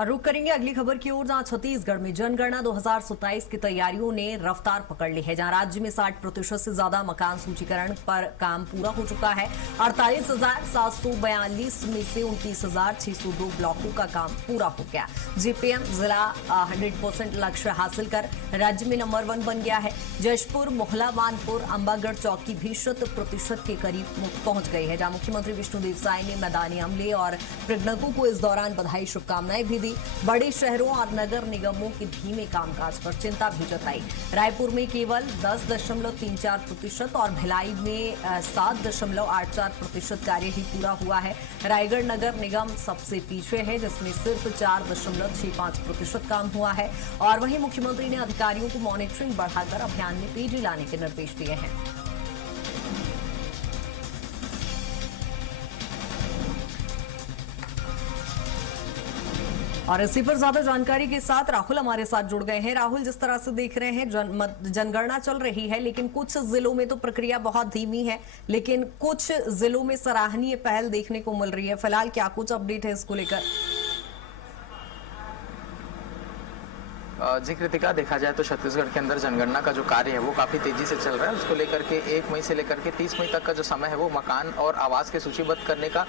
और रुक करेंगे अगली खबर की ओर, जहां छत्तीसगढ़ में जनगणना 2027 की तैयारियों ने रफ्तार पकड़ ली है। जहां राज्य में 60% से ज्यादा मकान सूचीकरण पर काम पूरा हो चुका है। 48,742 में से 29,602 ब्लॉकों का काम पूरा हो गया। जेपीएम जिला 100% लक्ष्य हासिल कर राज्य में नंबर 1 बन गया है। जशपुर, मोहला, मानपुर, अंबागढ़ चौकी भी 100% के करीब पहुंच गई है। जहां मुख्यमंत्री विष्णुदेव साय ने मैदानी अमले और प्रज्ञकों को इस दौरान बधाई, शुभकामनाएं भी दी। बड़े शहरों और नगर निगमों के धीमे कामकाज पर चिंता भी जताई। रायपुर में केवल 10.34% और भिलाई में 7.84% कार्य ही पूरा हुआ है। रायगढ़ नगर निगम सबसे पीछे है, जिसमें सिर्फ 4.65% काम हुआ है। और वहीं मुख्यमंत्री ने अधिकारियों को मॉनिटरिंग बढ़ाकर अभियान में तेजी लाने के निर्देश दिए हैं। और इसी पर ज्यादा जानकारी के साथ राहुल हमारे साथ जुड़ गए हैं। राहुल, जिस तरह से देख रहे हैं जनगणना चल रही है, लेकिन कुछ जिलों में तो प्रक्रिया बहुत धीमी है, लेकिन कुछ जिलों में सराहनीय पहल देखने को मिल रही है। फिलहाल क्या कुछ अपडेट है इसको लेकर? जी कृतिका, देखा जाए तो छत्तीसगढ़ के अंदर जनगणना का जो कार्य है वो काफ़ी तेजी से चल रहा है। उसको लेकर के 1 मई से लेकर के 30 मई तक का जो समय है वो मकान और आवास के सूचीबद्ध करने का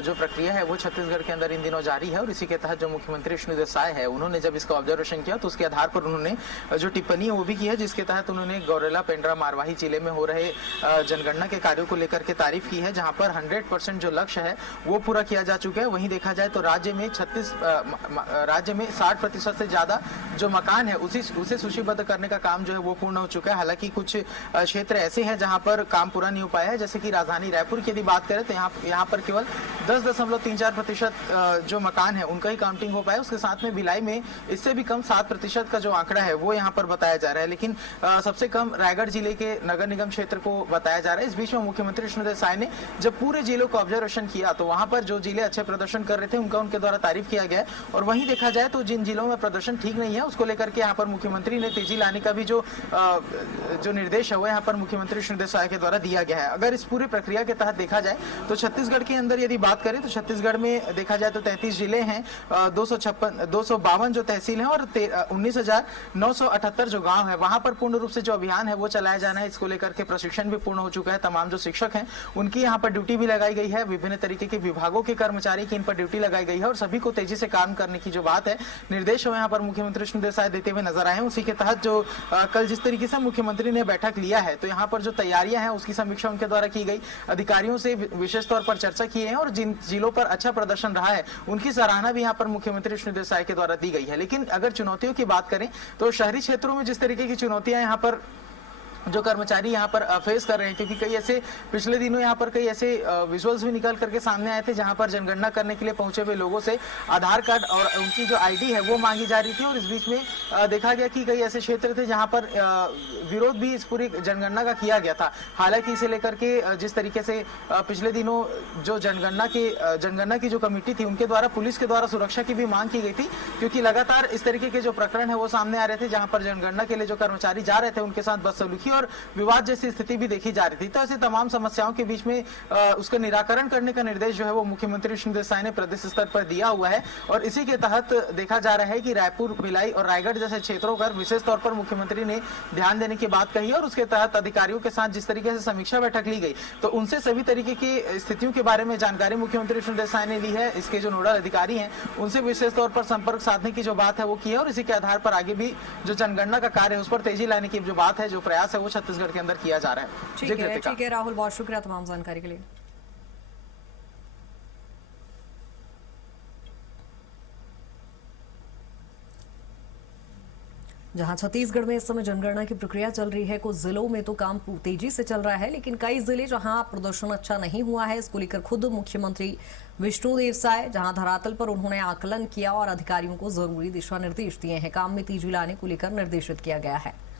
जो प्रक्रिया है वो छत्तीसगढ़ के अंदर इन दिनों जारी है। और इसी के तहत जो मुख्यमंत्री विष्णुदेव साय है, उन्होंने जब इसका ऑब्जर्वेशन किया तो उसके आधार पर उन्होंने जो टिप्पणी है वो भी की है, जिसके तहत उन्होंने गौरेला, पेंड्रा, मारवाही जिले में हो रहे जनगणना के कार्यों को लेकर के तारीफ की है, जहाँ पर 100% जो लक्ष्य है वो पूरा किया जा चुका है। वहीं देखा जाए तो राज्य में 60% से ज्यादा जो मकान है उसे सूचीबद्ध करने का काम जो है वो पूर्ण हो चुका है। हालांकि कुछ क्षेत्र ऐसे हैं जहां पर काम पूरा नहीं हो पाया है, जैसे कि राजधानी रायपुर की यदि बात करें तो यहाँ पर केवल 10.34% जो मकान है उनका ही काउंटिंग हो पाया। उसके साथ में भिलाई में इससे भी कम 7% का जो आंकड़ा है वो यहाँ पर बताया जा रहा है। लेकिन सबसे कम रायगढ़ जिले के नगर निगम क्षेत्र को बताया जा रहा है। इस बीच में मुख्यमंत्री विष्णुदेव साय ने जब पूरे जिलों को ऑब्जर्वेशन किया तो वहां पर जो जिले अच्छे प्रदर्शन कर रहे थे उनके द्वारा तारीफ किया गया। और वहीं देखा जाए तो जिन जिलों में प्रदर्शन ठीक नहीं है उसको लेकर के यहाँ पर मुख्यमंत्री ने तेजी लाने का भी जो निर्देश है वो यहाँ पर मुख्यमंत्री विष्णुदेव साय के द्वारा दिया गया है। अगर इस पूरी प्रक्रिया के तहत देखा जाए तो छत्तीसगढ़ के अंदर यदि बात करें तो छत्तीसगढ़ में देखा जाए तो 33 जिले हैं, 252 जो तहसील हैं और 19,978 जो गांव है, वहां पर पूर्ण रूप से जो अभियान है वो चलाया जाना है। इसको लेकर के प्रशिक्षण भी पूर्ण हो चुका है। तमाम जो शिक्षक हैं उनकी यहाँ पर ड्यूटी भी लगाई गई है। विभिन्न तरीके के विभागों के कर्मचारी की इन पर ड्यूटी लगाई गई है और सभी को तेजी से काम करने की जो बात है, निर्देश यहाँ पर मुख्यमंत्री विष्णुदेव साय देते हुए नजर आए हैं। उसी के तहत जो कल जिस तरीके से मुख्यमंत्री ने बैठक लिया है तो यहाँ पर जो तैयारियां हैं उसकी समीक्षा उनके द्वारा की गई। अधिकारियों से विशेष तौर पर चर्चा की है और जिन जिलों पर अच्छा प्रदर्शन रहा है उनकी सराहना भी यहाँ पर मुख्यमंत्री विष्णुदेव साय के द्वारा दी गई है। लेकिन अगर चुनौतियों की बात करें तो शहरी क्षेत्रों में जिस तरीके की चुनौतियां यहाँ पर जो कर्मचारी यहाँ पर फेस कर रहे हैं, क्योंकि कई ऐसे पिछले दिनों यहाँ पर कई ऐसे विजुअल्स भी निकल करके सामने आए थे जहाँ पर जनगणना करने के लिए पहुंचे हुए लोगों से आधार कार्ड और उनकी जो आईडी है वो मांगी जा रही थी। और इस बीच में देखा गया कि कई ऐसे क्षेत्र थे जहाँ पर विरोध भी इस पूरी जनगणना का किया गया था। हालांकि इसे लेकर के जिस तरीके से पिछले दिनों जो जनगणना की जो कमेटी थी उनके द्वारा पुलिस के द्वारा सुरक्षा की भी मांग की गई थी, क्योंकि लगातार इस तरीके के जो प्रकरण है वो सामने आ रहे थे जहाँ पर जनगणना के लिए जो कर्मचारी जा रहे थे उनके साथ बदसलूकी और विवाद जैसी स्थिति भी देखी जा रही थी। तो ऐसे तमाम समस्याओं के बीच में उसका निराकरण करने का निर्देश जो है वो मुख्यमंत्री विष्णुदेव साय ने प्रदेश स्तर पर दिया हुआ है। और इसी के तहत देखा जा रहा है कि रायपुर, भिलाई और रायगढ़ जैसे क्षेत्रों पर विशेष तौर पर मुख्यमंत्री ने ध्यान देने की बात कही। और उसके तहत अधिकारियों के साथ जिस तरीके से समीक्षा बैठक ली गई तो उनसे सभी तरीके की स्थितियों के बारे में जानकारी मुख्यमंत्री विष्णुदेव साय ने ली है। इसके जो नोडल अधिकारी हैं उनसे विशेष तौर पर संपर्क साधने की जो बात है वो की है। और इसी के आधार पर आगे भी जो जनगणना का कार्य है उस पर तेजी लाने की जो बात है, जो प्रयास है वो छत्तीसगढ़ के अंदर किया जा रहा है। ठीक है राहुल, बहुत शुक्रिया तमाम जानकारी के लिए। जहां छत्तीसगढ़ में इस समय जनगणना की प्रक्रिया चल रही है, कुछ जिलों में तो काम तेजी से चल रहा है, लेकिन कई जिले जहां प्रदर्शन अच्छा नहीं हुआ है, इसको लेकर खुद मुख्यमंत्री विष्णुदेव साय जहां धरातल पर उन्होंने आकलन किया और अधिकारियों को जरूरी दिशा निर्देश दिए हैं। काम में तेजी लाने को लेकर निर्देशित किया गया है।